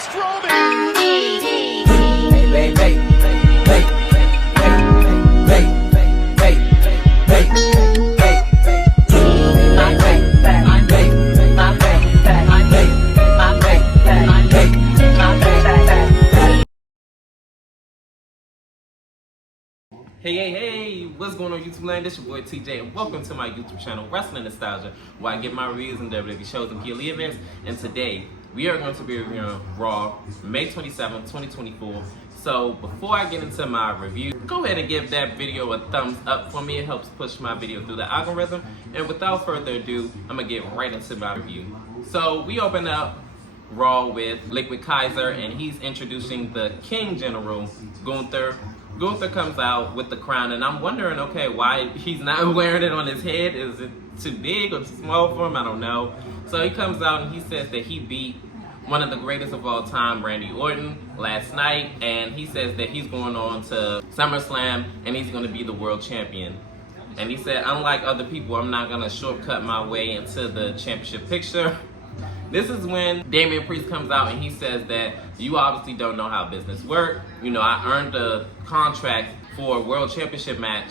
Strowman. Hey, what's going on YouTube land? This your boy TJ and welcome to my YouTube channel, Wrestling Nostalgia, where I get my reviews and WWE shows and key events. And today, we are going to be reviewing Raw, May 27, 2024. So, before I get into my review, go ahead and give that video a thumbs up for me. It helps push my video through the algorithm. And without further ado, I'm going to get right into my review. So, we open up Raw with Liquid Kaiser, and he's introducing the King General, Gunther. Gunther comes out with the crown, and I'm wondering, okay, why he's not wearing it on his head. Is it too big or too small for him? I don't know. So he comes out and he says that he beat one of the greatest of all time, Randy Orton, last night, and he says that he's going on to SummerSlam and he's going to be the world champion. And he said, unlike other people, I'm not going to shortcut my way into the championship picture. This is when Damian Priest comes out and he says that you obviously don't know how business works. You know, I earned a contract for a world championship match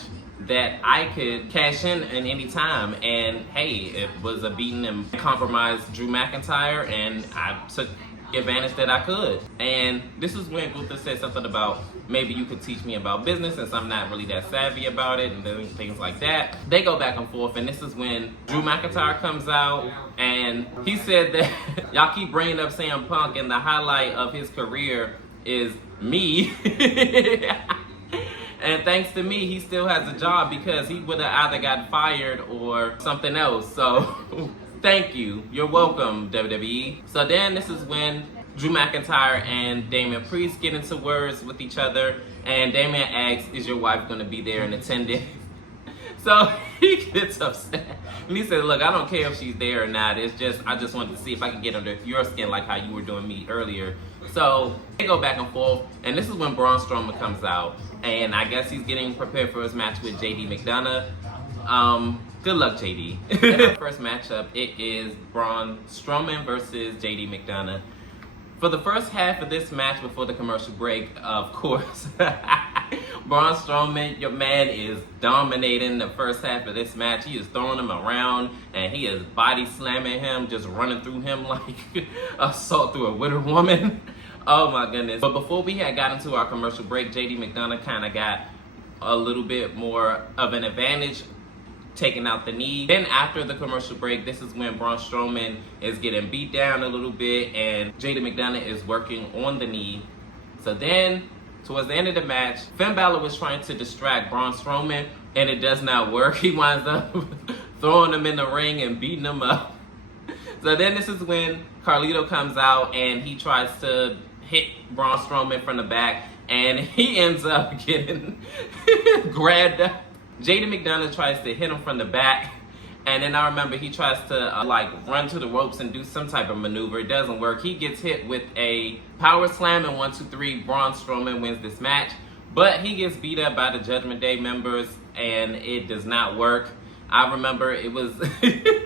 that I could cash in at any time. And hey, it was a beating and compromised Drew McIntyre, and I took advantage that I could. And this is when Gunther said something about maybe you could teach me about business since I'm not really that savvy about it and things like that. They go back and forth, and this is when Drew McIntyre comes out and he said that y'all keep bringing up CM Punk and the highlight of his career is me. And thanks to me, he still has a job because he would have either got fired or something else. So thank you. You're welcome, WWE. So then this is when Drew McIntyre and Damian Priest get into words with each other. And Damian asks, is your wife going to be there in attendance? So he gets upset. And he said, look, I don't care if she's there or not. It's just, I just wanted to see if I could get under your skin like how you were doing me earlier. So they go back and forth. And this is when Braun Strowman comes out. And I guess he's getting prepared for his match with JD McDonough. Good luck, JD. In our first matchup, it is Braun Strowman versus JD McDonough. For the first half of this match before the commercial break, of course, Braun Strowman, your man, is dominating the first half of this match. He is throwing him around, and he is body slamming him, just running through him like assault through a withered woman. Oh my goodness. But before we had got into our commercial break, JD McDonough kind of got a little bit more of an advantage, taking out the knee. Then after the commercial break, this is when Braun Strowman is getting beat down a little bit and JD McDonough is working on the knee. So then, towards the end of the match, Finn Balor was trying to distract Braun Strowman and it does not work. He winds up throwing him in the ring and beating him up. So then this is when Carlito comes out and he tries to hit Braun Strowman from the back and he ends up getting grabbed up. JD McDonough tries to hit him from the back, and then I remember he tries to run to the ropes and do some type of maneuver. It doesn't work. He gets hit with a power slam and 1, 2, 3. Braun Strowman wins this match, but he gets beat up by the Judgment Day members, and it does not work. I remember it was JD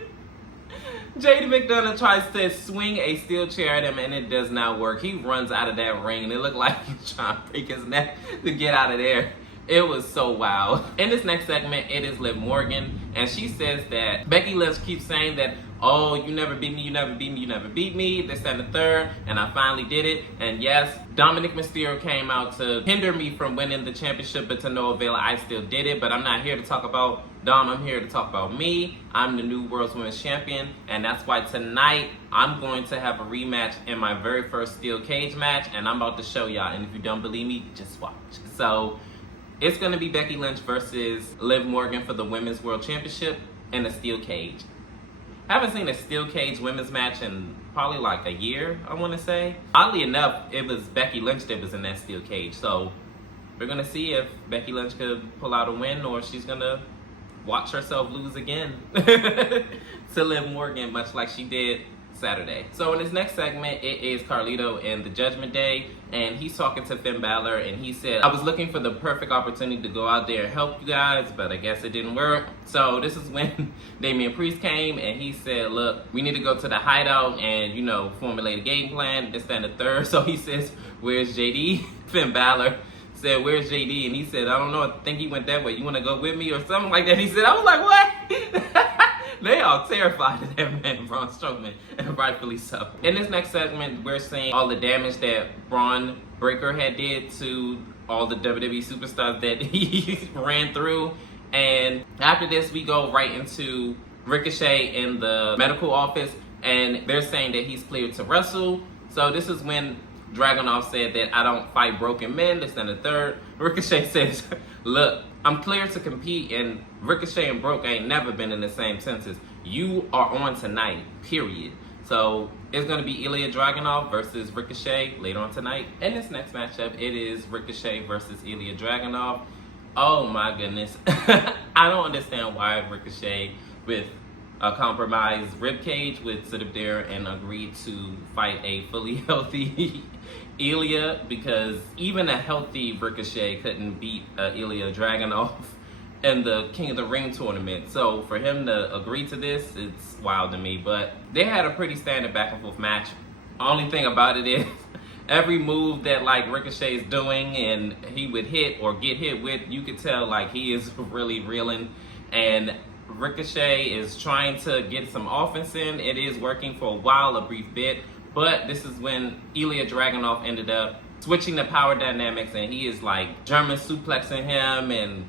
McDonough tries to swing a steel chair at him, and it does not work. He runs out of that ring, and it looked like he's trying to break his neck to get out of there. It was so wild. In this next segment, it is Liv Morgan, and she says that Becky Lynch keeps saying that, oh, you never beat me, you never beat me, you never beat me, this, that, and the third, and I finally did it. And yes, Dominic Mysterio came out to hinder me from winning the championship, but to no avail, I still did it. But I'm not here to talk about Dom, I'm here to talk about me. I'm the new World's Women's Champion, and that's why tonight I'm going to have a rematch in my very first steel cage match, and I'm about to show y'all, and if you don't believe me, just watch. So it's going to be Becky Lynch versus Liv Morgan for the Women's World Championship in a steel cage. I haven't seen a steel cage women's match in probably like a year, I want to say. Oddly enough, it was Becky Lynch that was in that steel cage. So we're going to see if Becky Lynch could pull out a win or she's going to watch herself lose again to Liv Morgan, much like she did Saturday. So in this next segment, it is Carlito and the Judgment Day, and he's talking to Finn Balor, and he said, I was looking for the perfect opportunity to go out there and help you guys, but I guess it didn't work. So this is when Damian Priest came, and he said, look, we need to go to the hideout and, formulate a game plan, this, that, and the third. So he says, where's JD? Finn Balor said, where's JD? And he said, I don't know, I think he went that way. You want to go with me or something like that? He said, I was like, what? They are terrified of that man, Braun Strowman, and rightfully so. In this next segment, we're seeing all the damage that Braun Breaker had did to all the WWE superstars that he ran through. And after this, we go right into Ricochet in the medical office, and they're saying that he's cleared to wrestle. So this is when Dragunov said that I don't fight broken men, this and the third. Ricochet says, look, I'm clear to compete, and Ricochet and Broke ain't never been in the same senses. You are on tonight, period. So it's going to be Ilya Dragunov versus Ricochet later on tonight. In this next matchup, it is Ricochet versus Ilya Dragunov. Oh my goodness. I don't understand why Ricochet, with a compromised ribcage, would sit up there and agree to fight a fully healthy Ilya, because even a healthy Ricochet couldn't beat Ilya Dragunov in the King of the Ring tournament. So for him to agree to this, it's wild to me. But they had a pretty standard back and forth match. Only thing about it is every move that Ricochet is doing and he would hit or get hit with, you could tell he is really reeling. And Ricochet is trying to get some offense in. It is working for a while, a brief bit. But this is when Ilya Dragunov ended up switching the power dynamics, and he is German suplexing him and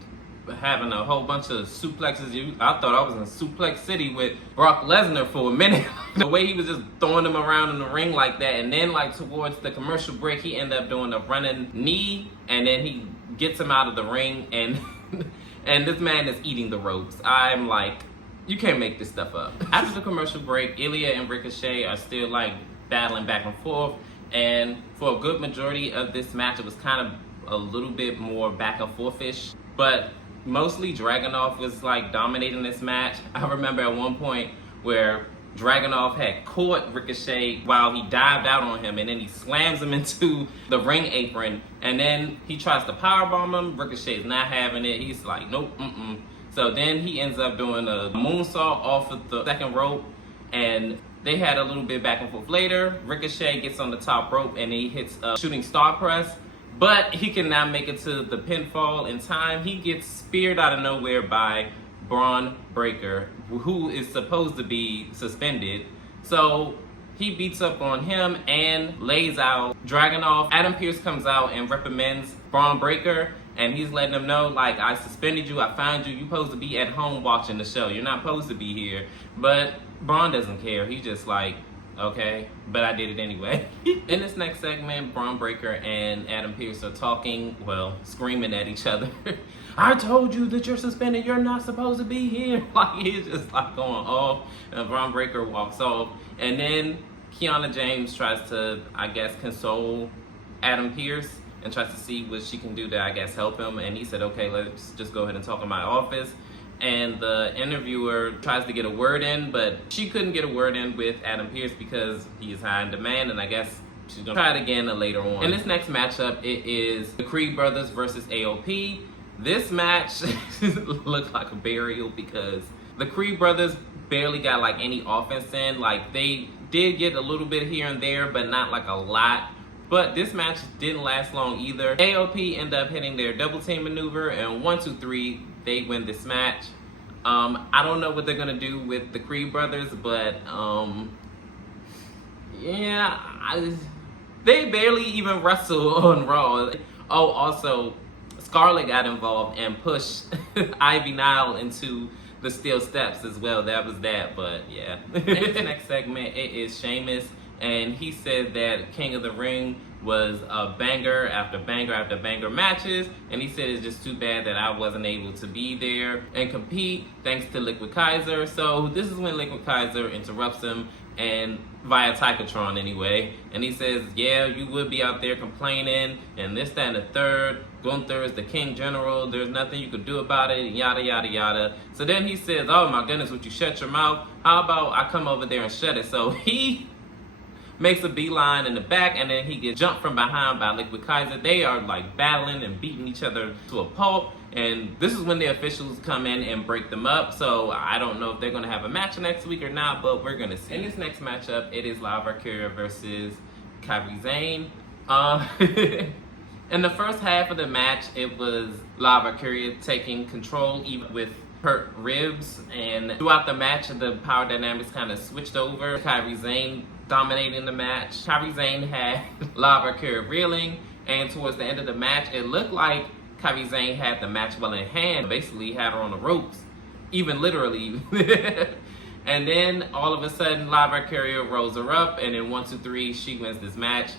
having a whole bunch of suplexes. I thought I was in Suplex City with Brock Lesnar for a minute. The way he was just throwing them around in the ring like that. And then towards the commercial break, he ended up doing a running knee, and then he gets him out of the ring, and and this man is eating the ropes. I'm like, you can't make this stuff up. After the commercial break, Ilya and Ricochet are still battling back and forth, and for a good majority of this match, it was kind of a little bit more back and forth-ish, but mostly Dragunov was dominating this match. I remember at one point where Dragunov had caught Ricochet while he dived out on him, and then he slams him into the ring apron, and then he tries to powerbomb him. Ricochet's not having it. He's like, nope, So then he ends up doing a moonsault off of the second rope, and they had a little bit back and forth later. Ricochet gets on the top rope and he hits a shooting star press, but he cannot make it to the pinfall in time. He gets speared out of nowhere by Braun Breaker, who is supposed to be suspended. So he beats up on him and lays out Dragunov. Adam Pearce comes out and reprimands Braun Breaker, and he's letting him know, I suspended you, I found you, you're supposed to be at home watching the show. You're not supposed to be here. But Braun doesn't care. He's just okay, but I did it anyway. In this next segment, Braun Breaker and Adam Pearce are talking, screaming at each other. I told you that you're suspended, you're not supposed to be here. He's just going off, and Braun Breaker walks off. And then Kiana James tries to, console Adam Pearce and tries to see what she can do to, help him. And he said, okay, let's just go ahead and talk in my office. And the interviewer tries to get a word in, but she couldn't get a word in with Adam Pearce because he is high in demand, and I guess she's gonna try it again later on. In this next matchup, it is the Creed Brothers versus AOP. This match looked like a burial because the Creed Brothers barely got any offense in. They did get a little bit here and there, but not a lot. But this match didn't last long either. AOP ended up hitting their double team maneuver, and 1, 2, 3, they win this match. I don't know what they're gonna do with the Creed Brothers, but they barely even wrestle on Raw. Oh, also, Scarlett got involved and pushed Ivy Nile into the steel steps as well. That was that, but yeah. In this next segment, it is Sheamus, and he said that King of the Ring was a banger after banger after banger matches, and he said it's just too bad that I wasn't able to be there and compete thanks to Liquid Kaiser. So this is when Liquid Kaiser interrupts him, and via Tykatron anyway. And he says, yeah, you would be out there complaining and this, that, and the third. Gunther is the king general. There's nothing you could do about it, yada, yada, yada. So then he says, oh my goodness, would you shut your mouth? How about I come over there and shut it? So he makes a beeline in the back, and then he gets jumped from behind by Liquid Kaiser. They are like battling and beating each other to a pulp. And this is when the officials come in and break them up. So I don't know if they're going to have a match next week or not, but we're going to see. In this next matchup, it is La Valkyria versus Kairi Sane. In the first half of the match, it was La Valkyria taking control, even with hurt ribs. And throughout the match, the power dynamics kind of switched over. Kairi Sane dominating the match. Kairi Sane had La Valkyria reeling, and towards the end of the match, it looked like Kairi Sane had the match well in hand, basically had her on the ropes, even literally. And then all of a sudden, La Valkyria rolls her up, and in 1, 2, 3, she wins this match.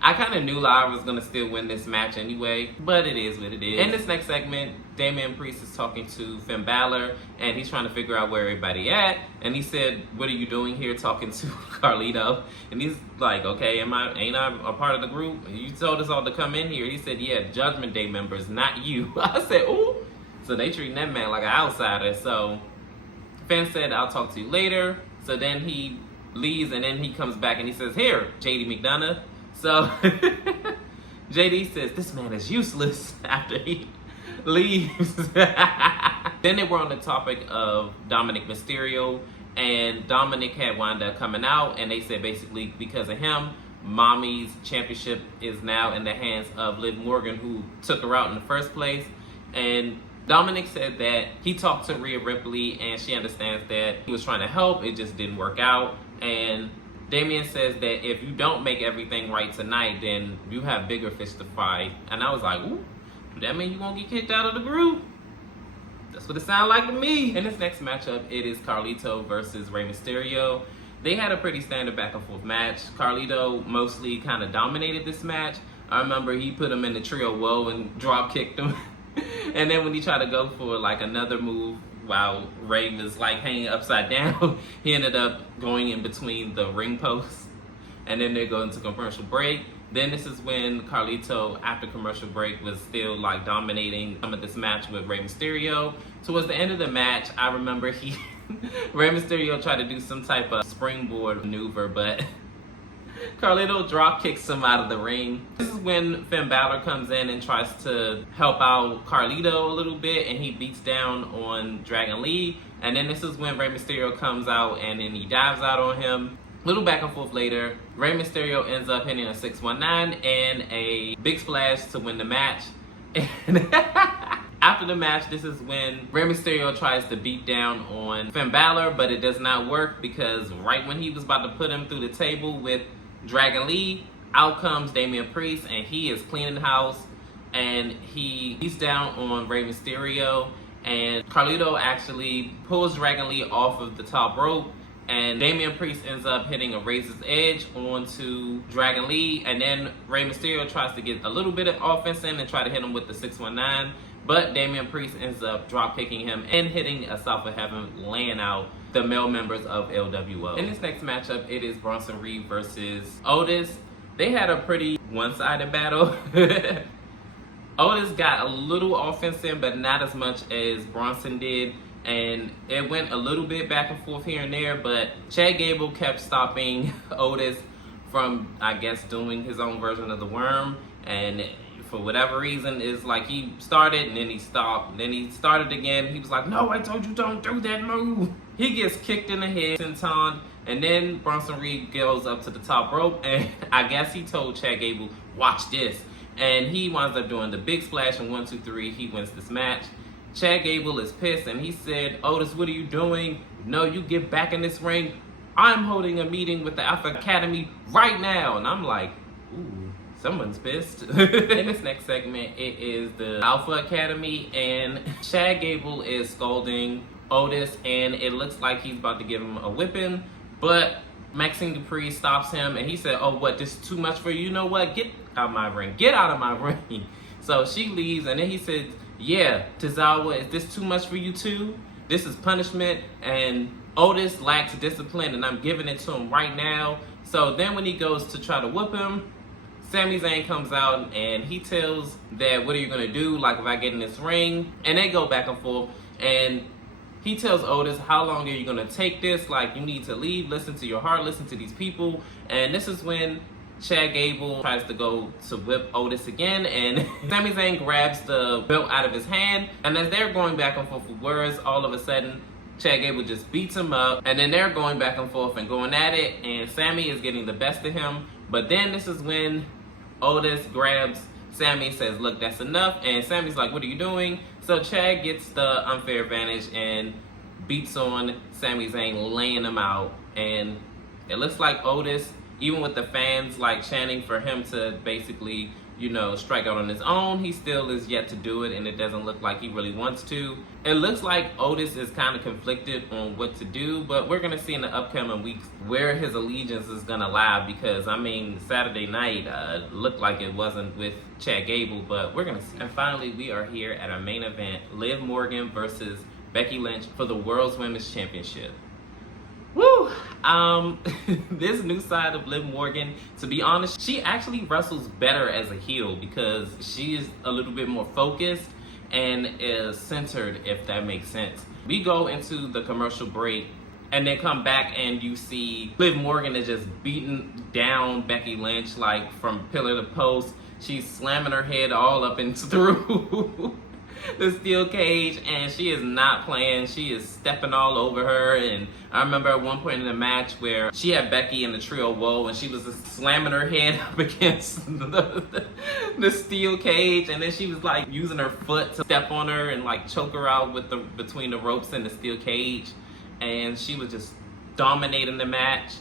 I kind of knew Lara was going to still win this match anyway, but it is what it is. In this next segment, Damian Priest is talking to Finn Balor, and he's trying to figure out where everybody at. And he said, what are you doing here talking to Carlito? And he's like, okay, ain't I a part of the group? You told us all to come in here. He said, yeah, Judgment Day members, not you. I said, ooh. So they treating that man like an outsider. So Finn said, I'll talk to you later. So then he leaves, and then he comes back and he says, here, JD McDonough. So JD says, this man is useless after he leaves. Then they were on the topic of Dominic Mysterio, and Dominic had wound up coming out, and they said basically because of him, Mommy's championship is now in the hands of Liv Morgan, who took her out in the first place. And Dominic said that he talked to Rhea Ripley, and she understands that he was trying to help, it just didn't work out. And Damian says that if you don't make everything right tonight, then you have bigger fish to fry. And I was like, ooh, does that mean you won't get kicked out of the group? That's what it sounded like to me. In this next matchup, it is Carlito versus Rey Mysterio. They had a pretty standard back and forth match. Carlito mostly kind of dominated this match. I remember he put him in the trio woe and drop kicked him. And then when he tried to go for like another move, while Ray was like hanging upside down, he ended up going in between the ring posts. And then they go into commercial break. Then this is when Carlito, after commercial break, was still like dominating some of this match with Rey Mysterio. Towards the end of the match, I remember Rey Mysterio tried to do some type of springboard maneuver, but Carlito drop kicks him out of the ring. This is when Finn Balor comes in and tries to help out Carlito a little bit, and he beats down on Dragon Lee. And then this is when Rey Mysterio comes out and then he dives out on him. Little back and forth later, Rey Mysterio ends up hitting a 619 and a big splash to win the match. And after the match, this is when Rey Mysterio tries to beat down on Finn Balor, but it does not work because right when he was about to put him through the table with Dragon Lee, out comes Damian Priest, and he is cleaning house, and he's down on Rey Mysterio, and Carlito actually pulls Dragon Lee off of the top rope, and Damian Priest ends up hitting a Razor's Edge onto Dragon Lee, and then Rey Mysterio tries to get a little bit of offense in and try to hit him with the 619, but Damian Priest ends up drop kicking him and hitting a South of Heaven, laying out the male members of LWO. In this next matchup, it is Bronson Reed versus Otis. They had a pretty one-sided battle. Otis got a little offense in, but not as much as Bronson did. And it went a little bit back and forth here and there, but Chad Gable kept stopping Otis from, I guess, doing his own version of the worm. And for whatever reason, it's like he started and then he stopped. And then he started again. He was like, no, I told you don't do that move. He gets kicked in the head, senton, and then Bronson Reed goes up to the top rope, and I guess he told Chad Gable, watch this. And he winds up doing the big splash, and 1, 2, 3, he wins this match. Chad Gable is pissed, and he said, Otis, what are you doing? No, you get back in this ring. I'm holding a meeting with the Alpha Academy right now. And I'm like, ooh, someone's pissed. In this next segment, it is the Alpha Academy, and Chad Gable is scolding Otis, and it looks like he's about to give him a whipping, but Maxine Dupree stops him, and he said, oh, what, this is too much for you? You know what? Get out of my ring. Get out of my ring. So she leaves, and then he said, yeah, Tozawa, is this too much for you too? This is punishment. And Otis lacks discipline and I'm giving it to him right now. So then when he goes to try to whoop him, Sami Zayn comes out and he tells that, what are you gonna do, like if I get in this ring? And they go back and forth, and he tells Otis, how long are you gonna take this? Like, you need to leave, listen to your heart, listen to these people. And this is when Chad Gable tries to go to whip Otis again, and Sami Zayn grabs the belt out of his hand, and as they're going back and forth with words, all of a sudden Chad Gable just beats him up, and then they're going back and forth and going at it, and Sami is getting the best of him. But then this is when Otis grabs Sami, says, look, that's enough, and Sami's like, what are you doing? So Chad gets the unfair advantage and beats on Sami Zayn, laying him out, and it looks like Otis, even with the fans like chanting for him to basically, you know, strike out on his own, he still is yet to do it, and it doesn't look like he really wants to. It looks like Otis is kind of conflicted on what to do, but we're gonna see in the upcoming weeks where his allegiance is gonna lie, because I mean, Saturday night looked like it wasn't with Chad Gable, but we're gonna see. And finally, we are here at our main event, Liv Morgan versus Becky Lynch for the World's Women's Championship. Woo! This new side of Liv Morgan, to be honest, she actually wrestles better as a heel because she is a little bit more focused and is centered, if that makes sense. We go into the commercial break and then come back and you see Liv Morgan is just beating down Becky Lynch like from pillar to post. She's slamming her head all up and through the steel cage, and she is not playing. She is stepping all over her. And I remember at one point in the match where she had Becky in the trio woe, and she was just slamming her head up against the steel cage, and then she was like using her foot to step on her and like choke her out with the between the ropes and the steel cage, and she was just dominating the match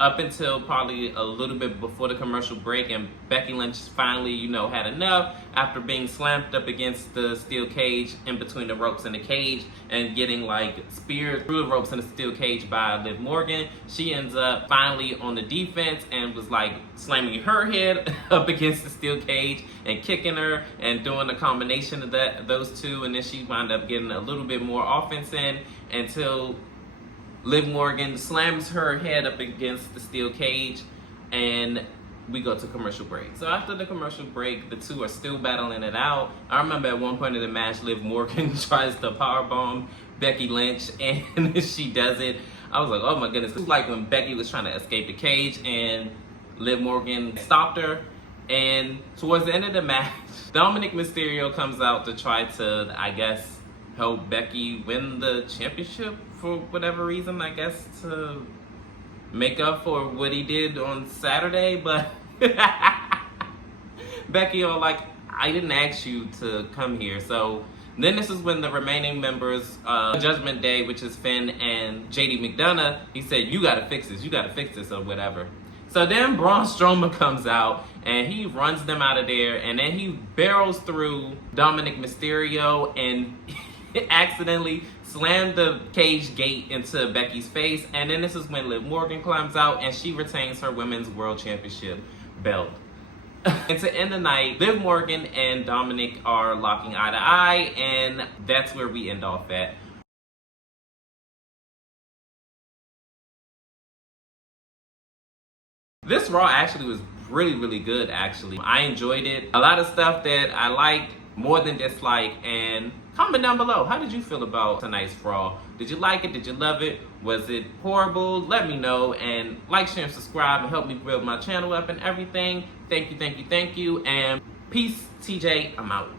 up until probably a little bit before the commercial break, and Becky Lynch finally, you know, had enough after being slammed up against the steel cage in between the ropes and the cage and getting like speared through the ropes and the steel cage by Liv Morgan. She ends up finally on the defense and was like slamming her head up against the steel cage and kicking her and doing a combination of those two, and then she wound up getting a little bit more offense in until Liv Morgan slams her head up against the steel cage, and we go to commercial break. So after the commercial break, the two are still battling it out. I remember at one point in the match, Liv Morgan tries to powerbomb Becky Lynch, and she does it. I was like, oh my goodness. It was like when Becky was trying to escape the cage, and Liv Morgan stopped her. And towards the end of the match, Dominic Mysterio comes out to try to, I guess, help Becky win the championship for whatever reason, I guess to make up for what he did on Saturday. But Becky are like, I didn't ask you to come here. So then this is when the remaining members, Judgment Day, which is Finn and JD McDonough, he said, you gotta fix this or whatever. So then Braun Strowman comes out and he runs them out of there, and then he barrels through Dominic Mysterio and accidentally slammed the cage gate into Becky's face. And then this is when Liv Morgan climbs out and she retains her Women's World Championship belt. And to end the night, Liv Morgan and Dominic are locking eye to eye, and that's where we end off at. This Raw actually was really good, actually. I enjoyed it. A lot of stuff that I liked more than dislike, and comment down below, how did you feel about tonight's Raw? Did you like it? Did you love it? Was it horrible? Let me know, and like, share, and subscribe, and help me build my channel up and everything. Thank you, and peace. TJ, I'm out.